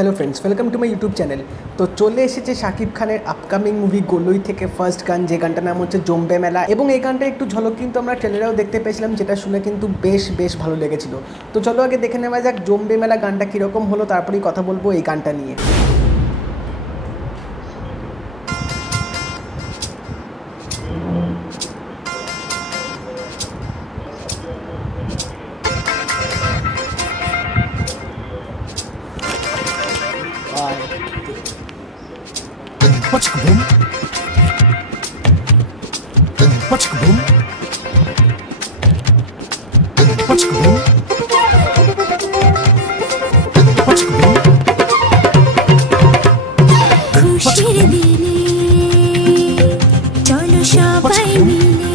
Hello friends, welcome to my YouTube channel. तो चले एसेছে শাকিব খানের আপকামিং মুভি গোলই থেকে ফার্স্ট গান, যে গানটার নাম হচ্ছে জম্বে মেলা। এবং এই গানটা একটু ঝলক কিন্তু আমরা ট্রেলারেও দেখতে পেয়েছিলাম, যেটা শুনে কিন্তু বেশ ভালো লেগেছিল। তো চলো আগে দেখে নেওয়া যাক জম্বে মেলা গানটা কীরকম হলো, তারপরেই কথা বলবো এই গানটা নিয়ে। What's the boom? What's the boom? What's the boom? What's the boom? খুশির দিনে চলো সবাই মিলে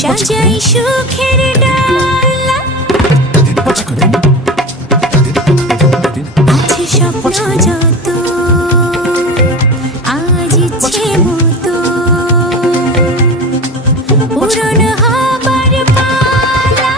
সাজাই সুখের ডালা, আছে স্বপ্ন যত আজ ইচ্ছে মতো পূরণ হবার পালা।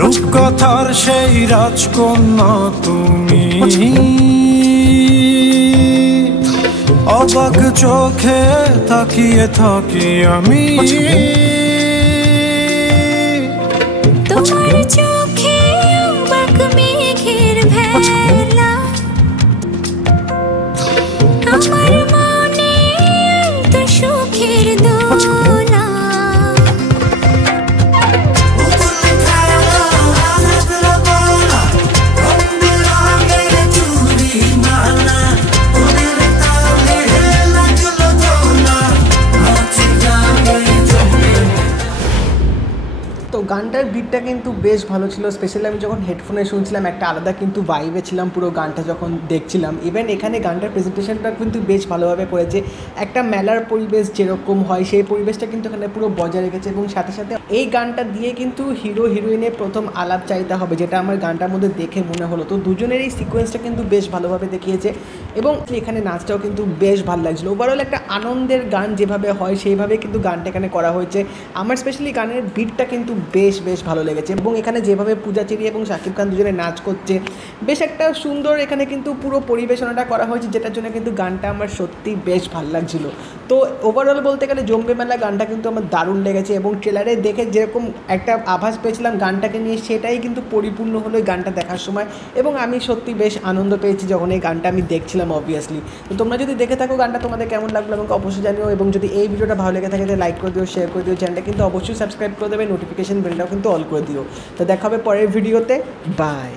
রূপকথার সেই রাজকন্যা তুমি, অবাক চোখে তাকিয়ে থাকি আমি তোমার চোখে অবাক মেঘের ভেলা, আমার মনে তো সুখের দোলা। তো গানটার বিটটা কিন্তু বেশ ভালো ছিল, স্পেশালি আমি যখন হেডফোনে শুনছিলাম একটা আলাদা কিন্তু ভাইবে ছিলাম পুরো গানটা যখন দেখছিলাম। ইভেন এখানে গানটার প্রেজেন্টেশনটা কিন্তু বেশ ভালোভাবে করেছে, একটা মেলার পরিবেশ যেরকম হয় সেই পরিবেশটা কিন্তু এখানে পুরো বজায় রেখেছে। এবং সাথে সাথে এই গানটা দিয়ে কিন্তু হিরো হিরোইনের প্রথম আলাপ চাইতে হবে, যেটা আমার গানটার মধ্যে দেখে মনে হলো। তো দুজনের এই সিকোয়েন্সটা কিন্তু বেশ ভালোভাবে দেখিয়েছে এবং এখানে নাচটাও কিন্তু বেশ ভালো লাগছিলো। ওভারঅল একটা আনন্দের গান যেভাবে হয় সেইভাবে কিন্তু গানটা এখানে করা হয়েছে। আমার স্পেশালি গানের বিটটা কিন্তু বেশ ভালো লেগেছে এবং এখানে যেভাবে পূজাচেরি এবং শাকিব খান দুজনে নাচ করছে, বেশ একটা সুন্দর এখানে কিন্তু পুরো পরিবেশনাটা করা হয়েছে, যেটার জন্য কিন্তু গানটা আমার সত্যি বেশ ভালো লাগছিলো। তো ওভারঅল বলতে গেলে জম্বে মেলা গানটা কিন্তু আমার দারুণ লেগেছে এবং ট্রেলারে দেখে যেরকম একটা আভাস পেয়েছিলাম গানটাকে নিয়ে, সেটাই কিন্তু পরিপূর্ণ হলো এই গানটা দেখার সময়। এবং আমি সত্যি বেশ আনন্দ পেয়েছি যখন এই গানটা আমি দেখছিলাম অবভিয়াসলি। তো তোমরা যদি দেখে থাকো গানটা তোমাদের কেমন লাগলো আমাকে অবশ্যই জানিও। এবং যদি এই ভিডিওটা ভালো লেগে থাকে লাইক করে দিও, শেয়ার করে দিও, চ্যানেলটা কিন্তু অবশ্যই সাবস্ক্রাইব করে দেবে, নোটিফিকেশন বেলটাও কিন্তু অল করে দিও। তো দেখা হবে পরের ভিডিওতে, বাই।